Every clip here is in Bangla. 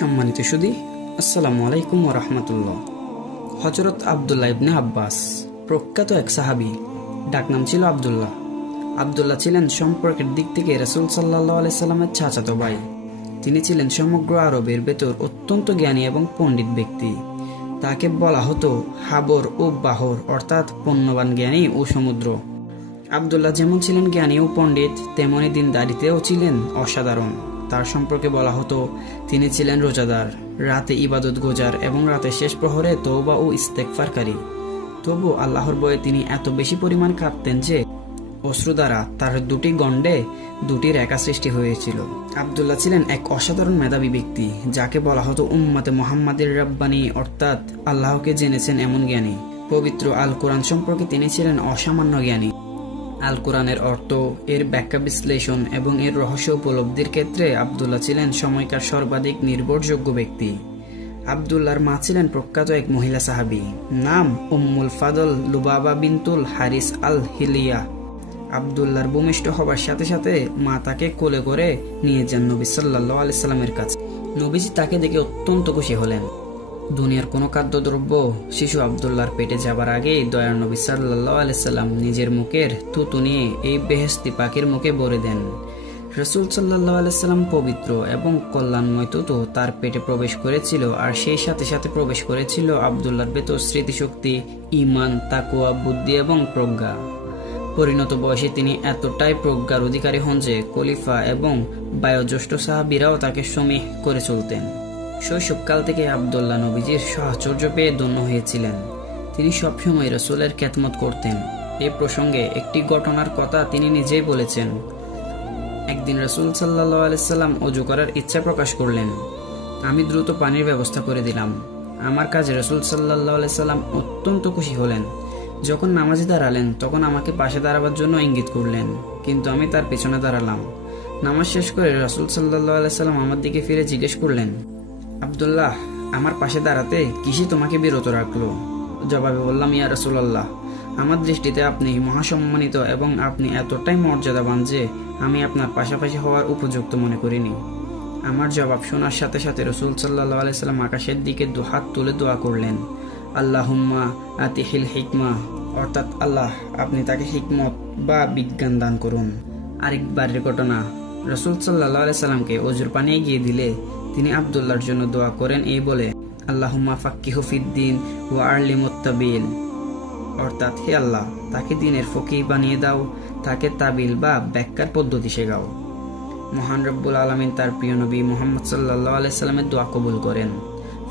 সম্মানিত সুধী, আসসালামু আলাইকুম ওয়া রাহমাতুল্লাহ। হযরত আব্দুল্লাহ ইবনে আব্বাস প্রখ্যাত এক সাহাবী, ডাকনাম ছিল আব্দুল্লাহ। আব্দুল্লাহ ছিলেন সম্পর্কের দিক থেকে রাসূল সাল্লাল্লাহু আলাইহি সাল্লামের চাচাতো ভাই। তিনি ছিলেন সমগ্র আরবের ভেতর অত্যন্ত জ্ঞানী এবং পণ্ডিত ব্যক্তি। তাকে বলা হতো হাবর ও বাহর, অর্থাৎ পণ্যবান জ্ঞানী ও সমুদ্র। আব্দুল্লাহ যেমন ছিলেন জ্ঞানী ও পণ্ডিত, তেমনি দিনদারিতেও ছিলেন অসাধারণ। তার সম্পর্কে বলা হতো তিনি ছিলেন রোজাদার, রাতে ইবাদত গোজার এবং রাতের শেষ প্রহরে তওবা ও ইস্তেগফারকারী। তবু আল্লাহর ভয়ে তিনি এত বেশি পরিমাণ কাঁদতেন যে অশ্রু দ্বারা তার দুটি গণ্ডে দুটি রেখা সৃষ্টি হয়েছিল। আব্দুল্লাহ ছিলেন এক অসাধারণ মেধাবী ব্যক্তি, যাকে বলা হতো উম্মতে মুহাম্মাদের রাব্বানী, অর্থাৎ আল্লাহকে জেনেছেন এমন জ্ঞানী। পবিত্র আল কোরআন সম্পর্কে তিনি ছিলেন অসামান্য জ্ঞানী। আল কোরআনের অর্থ, এর ব্যাখ্যা বিশ্লেষণ এবং এর রহস্য উপলব্ধির ক্ষেত্রে আব্দুল্লাহ ছিলেন সময়কার সর্বাধিক নির্ভরযোগ্য ব্যক্তি। আব্দুল্লাহর মা ছিলেন প্রখ্যাত এক মহিলা সাহাবী, নাম উম্মুল ফাদল লুবাবা বিনতুল হারিস আল হিলিয়া। আব্দুল্লাহর ভূমিষ্ঠ হবার সাথে সাথে মা তাকে কোলে করে নিয়ে যান নবী সাল্লাল্লাহু আলাইহি সাল্লামের কাছে। নবীজি তাকে দেখে অত্যন্ত খুশি হলেন। দুনিয়ার কোনো খাদ্যদ্রব্য শিশু আব্দুল্লাহর পেটে যাবার আগেই দয়ার নবী সাল্লাল্লাহু আলাইহি সাল্লাম নিজের মুখের থুতু নিয়ে এই বেহেশতি পাখির মুখে ভরে দেন। রাসূল সাল্লাল্লাহু আলাইহি সাল্লাম পবিত্র এবং কল্যাণময় থুতু তার পেটে প্রবেশ করেছিল, আর সেই সাথে সাথে প্রবেশ করেছিল আব্দুল্লাহর ভেতর স্মৃতিশক্তি, ঈমান, তাকওয়া, বুদ্ধি এবং প্রজ্ঞা। পরিণত বয়সে তিনি এতটাই প্রজ্ঞার অধিকারী হন যে খলিফা এবং বয়োজ্যেষ্ঠ সাহাবীরাও তাকে সমীহ করে চলতেন। শৈশবকাল থেকে আব্দুল্লাহ নবীজির সাহচর্য পেয়ে ধন্য হয়েছিলেন। তিনি সবসময় রাসূলের খেদমত করতেন। এই প্রসঙ্গে একটি ঘটনার কথা তিনি নিজেই বলেছেন। একদিন রাসূল সাল্লাল্লাহু আলাইহি সাল্লাম ওযু করার ইচ্ছা প্রকাশ করলেন। আমি দ্রুত পানির ব্যবস্থা করে দিলাম। আমার কাজে রাসূল সাল্লাল্লাহু আলাইহি সাল্লাম অত্যন্ত খুশি হলেন। যখন নামাজে দাঁড়ালেন তখন আমাকে পাশে দাঁড়াবার জন্য ইঙ্গিত করলেন, কিন্তু আমি তার পেছনে দাঁড়ালাম। নামাজ শেষ করে রাসূল সাল্লাল্লাহু আলাইহি সাল্লাম আমার দিকে ফিরে জিজ্ঞেস করলেন, আব্দুল্লাহ, আমার পাশে দাঁড়াতে কিসে তোমাকে বিরত রাখলো? জবাবে বললাম, ইয়া রাসূলুল্লাহ, আমার দৃষ্টিতে আপনি মহাসম্মানিত এবং আপনি এতটাই মর্যাদাবান যে আমি আপনার পাশাপাশি হওয়ার উপযুক্ত মনে করিনি। আমার জবাব শোনার সাথে সাথে রাসূল সাল্লাল্লাহু আলাইহি সাল্লাম আকাশের দিকে দুহাত তুলে দোয়া করলেন, আল্লাহুম্মা আতিহিল হিকমা, অর্থাৎ আল্লাহ, আপনি তাকে হিকমত বা বিজ্ঞান দান করুন। আরেকবারের ঘটনা, রাসূল সাল্লাল্লাহু আলাইহি সাল্লামকে ওযুর পানি এগিয়ে দিলে তিনি আব্দুল্লাহর জন্য দোয়া করেন এই বলে, আল্লাহুম্মা ফাক্কিহু ফিদ্দিন ওয়া আল্লিমুত তাবিল, অর্থাৎ হে আল্লাহ, তাকে দ্বীনের ফকিহ বানিয়ে দাও, তাকে তাবিল বা ব্যাখ্যার পদ্ধতি শেখাও। মহান রব্বুল আলামিন তার প্রিয় নবী মুহাম্মদ সাল্লাল্লাহু আলাইহি সাল্লামের দোয়া কবুল করেন।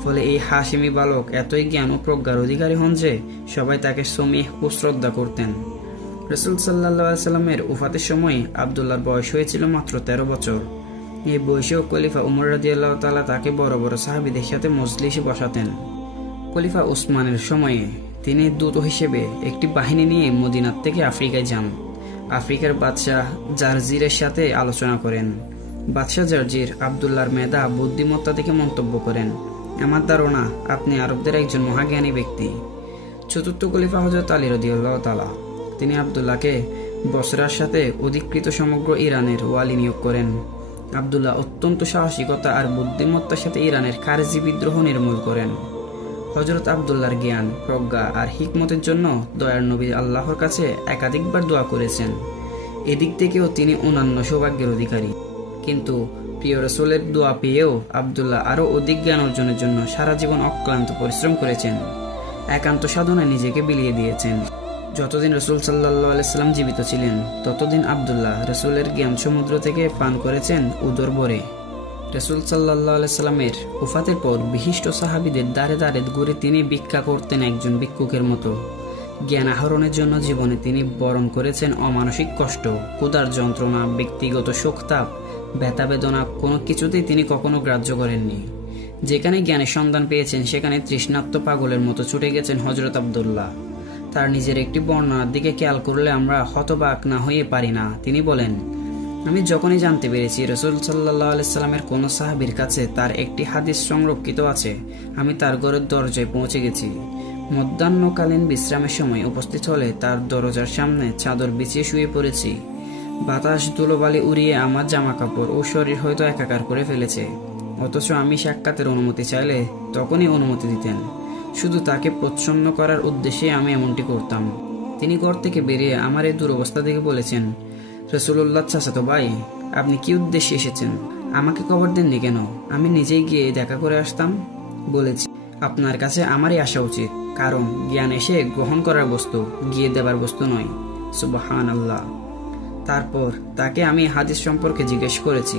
ফলে এই হাশিমি বালক এতই জ্ঞান ও প্রজ্ঞার অধিকারী হন যে সবাই তাকে সমীহ ও শ্রদ্ধা করতেন। রাসূল সাল্লাল্লাহু আলাইহি সাল্লামের ওফাতের সময় আব্দুল্লাহর বয়স হয়েছিল মাত্র 13 বছর। এই বয়সেও খলিফা উমর রাদিয়াল্লাহু তাআলা তাকে বড় বড় সাহাবীদের সাথে মজলিসে বসাতেন। খলিফা উসমানের সময়ে তিনি দূত হিসেবে একটি বাহিনী নিয়ে মদিনার থেকে আফ্রিকায় যান। আফ্রিকার বাদশাহ জারজিরের সাথে আলোচনা করেন। বাদশাহ জারজির আব্দুল্লাহর মেধা বুদ্ধিমত্তা থেকে মন্তব্য করেন, আমার ধারণা আপনি আরবদের একজন মহাজ্ঞানী ব্যক্তি। চতুর্থ খলিফা হযরত আলী রাদিয়াল্লাহু তাআলা, তিনি আব্দুল্লাহকে বসরার সাথে অধিকৃত সমগ্র ইরানের ওয়ালি নিয়োগ করেন। আব্দুল্লাহ অত্যন্ত সাহসিকতা আর বুদ্ধিমত্তার সাথে ইরানের খারেজি বিদ্রোহ নির্মূল করেন। হযরত আব্দুল্লাহর জ্ঞান, প্রজ্ঞা আর হিকমতের জন্য দয়ার নবী আল্লাহর কাছে একাধিকবার দোয়া করেছেন। এদিক থেকেও তিনি অনন্য সৌভাগ্যের অধিকারী। কিন্তু প্রিয় রাসূলের দোয়া পেয়েও আব্দুল্লাহ আরও অধিক জ্ঞান অর্জনের জন্য সারা জীবন অক্লান্ত পরিশ্রম করেছেন। একান্ত সাধনায় নিজেকে বিলিয়ে দিয়েছেন। যতদিন রাসূল সাল্লাল্লাহু আলাইহি সাল্লাম জীবিত ছিলেন ততদিন আব্দুল্লাহ রাসূলের জ্ঞান সমুদ্র থেকে পান করেছেন উদর ভরে। রাসূল সাল্লাল্লাহু আলাইহি সাল্লামের ওফাতের পর বিশিষ্ট সাহাবীদের দ্বারে দ্বারে ঘুরে তিনি ভিক্ষা করতেন একজন ভিক্ষুকের মতো। জ্ঞান আহরণের জন্য জীবনে তিনি বরণ করেছেন অমানসিক কষ্ট, ক্ষুধার যন্ত্রণা, ব্যক্তিগত শোকতাপ, ব্যথা বেদনা, কোনো কিছুতেই তিনি কখনো গ্রাহ্য করেননি। যেখানে জ্ঞানের সন্ধান পেয়েছেন সেখানে তৃষ্ণার্ত পাগলের মতো ছুটে গেছেন হযরত আব্দুল্লাহ। তার নিজের একটি বর্ণনার দিকে খেয়াল করলে আমরা হতবাক না হয়ে পারি না। তিনি বলেন, আমি যখনই জানতে পেরেছি রাসূল সাল্লাল্লাহু আলাইহি সাল্লামের কোন সাহাবীর কাছে তার একটি হাদিস সংরক্ষিত আছে, আমি তার ঘরের দরজায় পৌঁছে গেছি। মধ্যাহ্নকালীন বিশ্রামের সময় উপস্থিত হলে তার দরজার সামনে চাদর বিছিয়ে শুয়ে পড়েছি। বাতাস ধুলোবালি উড়িয়ে আমার জামা কাপড় ও শরীর হয়তো একাকার করে ফেলেছে। অথচ আমি সাক্ষাতের অনুমতি চাইলে তখনই অনুমতি দিতেন। শুধু তাকে প্রচ্ছন্ন করার উদ্দেশ্যে আমি এমনটি করতাম। তিনি ঘর থেকে বেরিয়ে আমার এই দুরবস্থা দেখে বলেছেন, রাসূলুল্লাহ চাচাতো ভাই, আপনি কি উদ্দেশ্যে এসেছেন? আমাকে খবর দেননি কেন? আমি নিজেই গিয়ে দেখা করে আসতাম। বলেছি, আপনার কাছে আমারই আসা উচিত, কারণ জ্ঞান এসে গ্রহণ করার বস্তু, গিয়ে দেবার বস্তু নয়। সুবহানাল্লাহ। তারপর তাকে আমি হাদিস সম্পর্কে জিজ্ঞেস করেছি।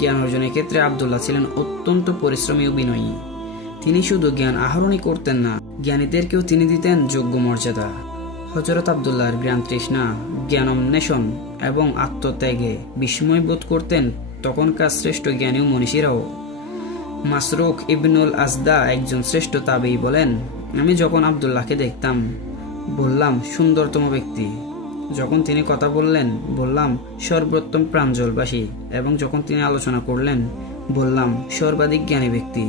জ্ঞান অর্জনের ক্ষেত্রে আব্দুল্লাহ ছিলেন অত্যন্ত পরিশ্রমী ও বিনয়ী। তিনি শুধু জ্ঞান আহরণই করতেন না, জ্ঞানীদেরকেও তিনি দিতেন যোগ্য মর্যাদা। হযরত আব্দুল্লাহর জ্ঞান তৃষ্ণা, জ্ঞান অন্বেষণ এবং আত্মত্যাগে বিস্ময় বোধ করতেন তখনকার শ্রেষ্ঠ জ্ঞানী ও মনীষীরাও। মাসরুক ইবনুল আজদা, একজন শ্রেষ্ঠ তাবেঈ, বলেন, আমি যখন আব্দুল্লাহকে দেখতাম বললাম সুন্দরতম ব্যক্তি, যখন তিনি কথা বললেন বললাম সর্বোত্তম প্রাঞ্জলবাসী, এবং যখন তিনি আলোচনা করলেন বললাম সর্বাধিক জ্ঞানী ব্যক্তি।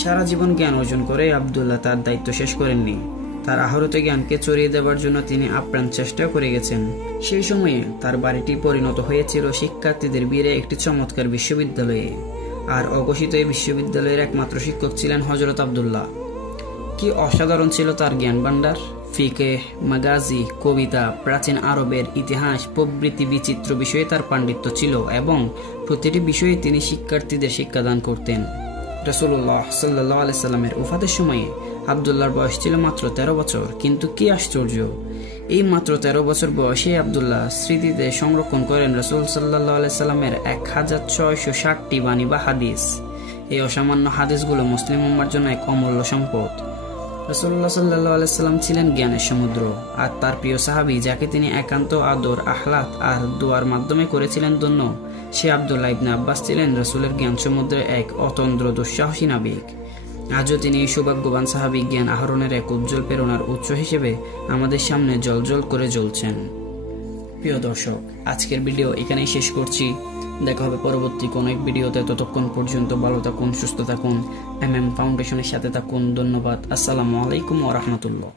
সারা জীবন জ্ঞান অর্জন করে আব্দুল্লাহ তার দায়িত্ব শেষ করেননি। তার আহরিত জ্ঞানকে ছড়িয়ে দেওয়ার জন্য তিনি আপ্রাণ চেষ্টা করে গেছেন। সেই সময়ে তার বাড়িটি পরিণত হয়েছিল শিক্ষার্থীদের ভিড়ে একটি চমৎকার বিশ্ববিদ্যালয়ে, আর অঘোষিত এই বিশ্ববিদ্যালয়ের একমাত্র শিক্ষক ছিলেন হযরত আব্দুল্লাহ। কি অসাধারণ ছিল তার জ্ঞান ভান্ডার! ফিকহ, মাগাজি, কবিতা, প্রাচীন আরবের ইতিহাস প্রভৃতি বিচিত্র বিষয়ে তার পাণ্ডিত্য ছিল, এবং প্রতিটি বিষয়ে তিনি শিক্ষার্থীদের শিক্ষাদান করতেন। রাসূলুল্লাহ সাল্লাল্লাহু আলাইহি সাল্লামের ওফাতের সময়ে আব্দুল্লাহর বয়স ছিল মাত্র 13 বছর। কিন্তু কি আশ্চর্য, এই মাত্র 13 বছর বয়সে আব্দুল্লাহ স্মৃতিতে সংরক্ষণ করেন রাসূল সাল্লাল্লাহু আলাইহি সাল্লামের 1660টি বাণী বা হাদিস। এই অসামান্য হাদিসগুলো মুসলিম উম্মার জন্য এক অমূল্য সম্পদ। রাসূলুল্লাহ সাল্লাল্লাহু আলাইহি সাল্লাম ছিলেন জ্ঞানের সমুদ্র, আর তার প্রিয় সাহাবী, যাকে তিনি একান্ত আদর, আহ্লাদ আর দোয়ার মাধ্যমে করেছিলেন ধন্য, সে আব্দুল্লাহ ইবনে আব্বাস ছিলেন রাসূলের জ্ঞান সমুদ্রের এক অতন্দ্র দুঃসাহসী নাবিক। আজও তিনি এই সৌভাগ্যবান সাহাবী জ্ঞান আহরণের এক উজ্জ্বল প্রেরণার উৎস হিসেবে আমাদের সামনে জ্বলজ্বল করে জ্বলছেন। প্রিয় দর্শক, আজকের ভিডিও এখানেই শেষ করছি। দেখা হবে পরবর্তী কোনো এক ভিডিওতে। ততক্ষণ পর্যন্ত ভালো থাকুন, সুস্থ থাকুন, MM ফাউন্ডেশনের সাথে থাকুন। ধন্যবাদ। আসসালামু আলাইকুম ওয়া রাহমাতুল্লাহ।